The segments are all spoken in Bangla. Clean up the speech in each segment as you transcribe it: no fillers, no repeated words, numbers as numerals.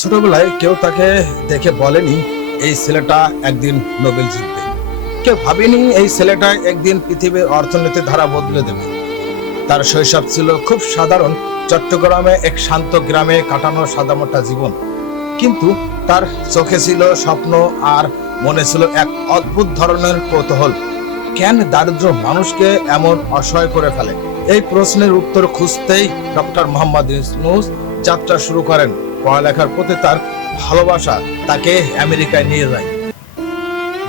ছোটবেলায় কেউ তাকে দেখে বলেনি এই ছেলেটা একদিন নোবেল জিতবে। কেউ ভাবেনি এই ছেলেটা একদিন পৃথিবীর অর্থনীতির ধারা বদলে দেবে। তার শৈশব ছিল খুব সাধারণ, চট্টগ্রামে এক শান্ত গ্রামে কাটানো সাদামাটা জীবন। কিন্তু তার চোখে ছিল স্বপ্ন আর মনে ছিল এক অদ্ভুত ধরনের কৌতূহল। কেন দারিদ্র মানুষকে এমন অসহায় করে ফেলে? এই প্রশ্নের উত্তর খুঁজতেই ডক্টর মোহাম্মদ ইউনূস যাত্রা শুরু করেন। পড়ালেখার প্রতি তার ভালোবাসা তাকে আমেরিকায় নিয়ে যায়,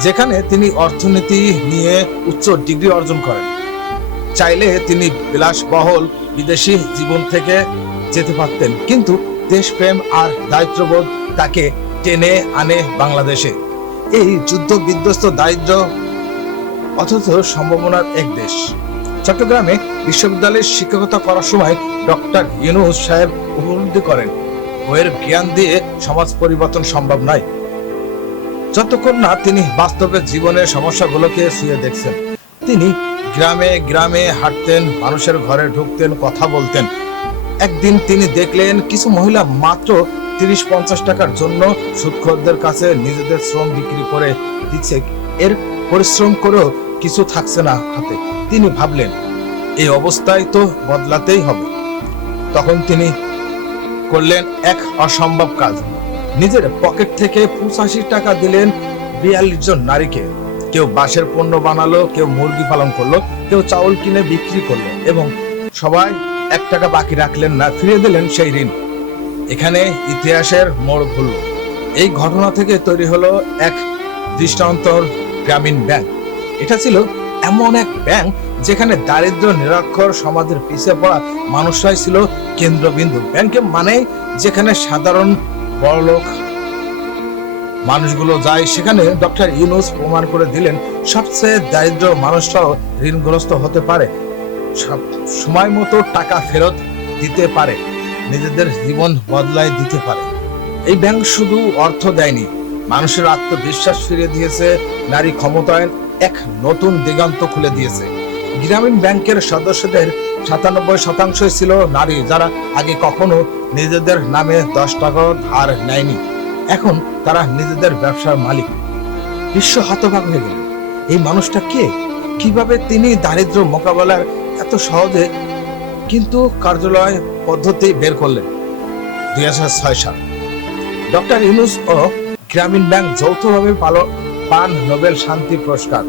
যেখানে তিনি অর্থনীতি নিয়ে উচ্চ ডিগ্রি অর্জন করেন। চাইলে তিনি বিলাসবহুল বিদেশি জীবন থেকে যেতে পারতেন, কিন্তু দেশপ্রেম আর দায়িত্ববোধ তাকে টেনে আনে বাংলাদেশে। এই যুদ্ধ বিধ্বস্ত দারিদ্র অথচ সম্ভাবনার এক দেশ। চট্টগ্রামে বিশ্ববিদ্যালয়ে শিক্ষকতা করার সময় ডক্টর ইউনূস সাহেব উপলব্ধি করেন, বইয়ের জ্ঞান দিয়ে সমাজ পরিবর্তন সম্ভব নয়, যতক্ষণ না তিনি বাস্তবে জীবনের সমস্যাগুলোকে ছুঁয়ে দেখছেন। তিনি গ্রামে গ্রামে হাঁটতেন, মানুষের ঘরে ঢুকতেন, কথা বলতেন। একদিন তিনি দেখলেন কিছু মহিলা মাত্র 30-50 টাকার জন্য সুদখোরদের কাছে নিজেদের শ্রম বিক্রি করে দিচ্ছে। এর পরিশ্রম করেও কিছু থাকছে না হাতে। তিনি ভাবলেন এই অবস্থায় তো বদলাতেই হবে। তখন তিনি করলেন এক অসম্ভব কাজ। নিজের পকেট থেকে 85 টাকা দিলেন 42 জন নারীকে। কেউ বাঁশের পণ্য বানালো, কেউ মুরগি পালন করলো, কেউ চাউল কিনে বিক্রি করলো, এবং সবাই 1 টাকা বাকি রাখলেন না, ফিরিয়ে দিলেন সেই ঋণ। এখানে ইতিহাসের মোড় ঘুরল। এই ঘটনা থেকে তৈরি হলো এক দৃষ্টান্তর গ্রামীণ ব্যাংক। এটা ছিল এমন এক ব্যাংক যেখানে দারিদ্র নিরক্ষর সমাজের পিছিয়ে পড়া মানুষরাই ছিল কেন্দ্রবিন্দু। ব্যাংকে মানে যেখানে সাধারণ বড়লোক মানুষগুলো যায়, সেখানে ডক্টর ইউনূস প্রমাণ করে দিলেন সবচেয়ে দারিদ্র মানুষরাও ঋণগ্রস্ত হতে পারে, সব সময় মতো টাকা ফেরত দিতে পারে, নিজেদের জীবন বদলায় দিতে পারে। এই ব্যাংক শুধু অর্থ দেয়নি, মানুষের আত্মবিশ্বাস ফিরিয়ে দিয়েছে, নারী ক্ষমতায়ন এক নতুন দিগন্ত খুলে দিয়েছে। গ্রামীণ ব্যাংকের সদস্যদের 97% ছিল নারী, যারা আগে কখনো নিজেদের নামে 10 টাকা ধার নেয়নি। এখন তারা নিজেদের ব্যবসার মালিক। বিশ্ব হতবাক হয়ে গেল, এই মানুষটা কে? কিভাবে তিনি দারিদ্র মোকাবেলার এত সহজে কিন্তু কার্যালয় পদ্ধতি বের করলেন? 2006 সাল ডক্টর ইউনূস ও গ্রামীণ ব্যাংক যৌথভাবে পান নোবেল শান্তি পুরস্কার।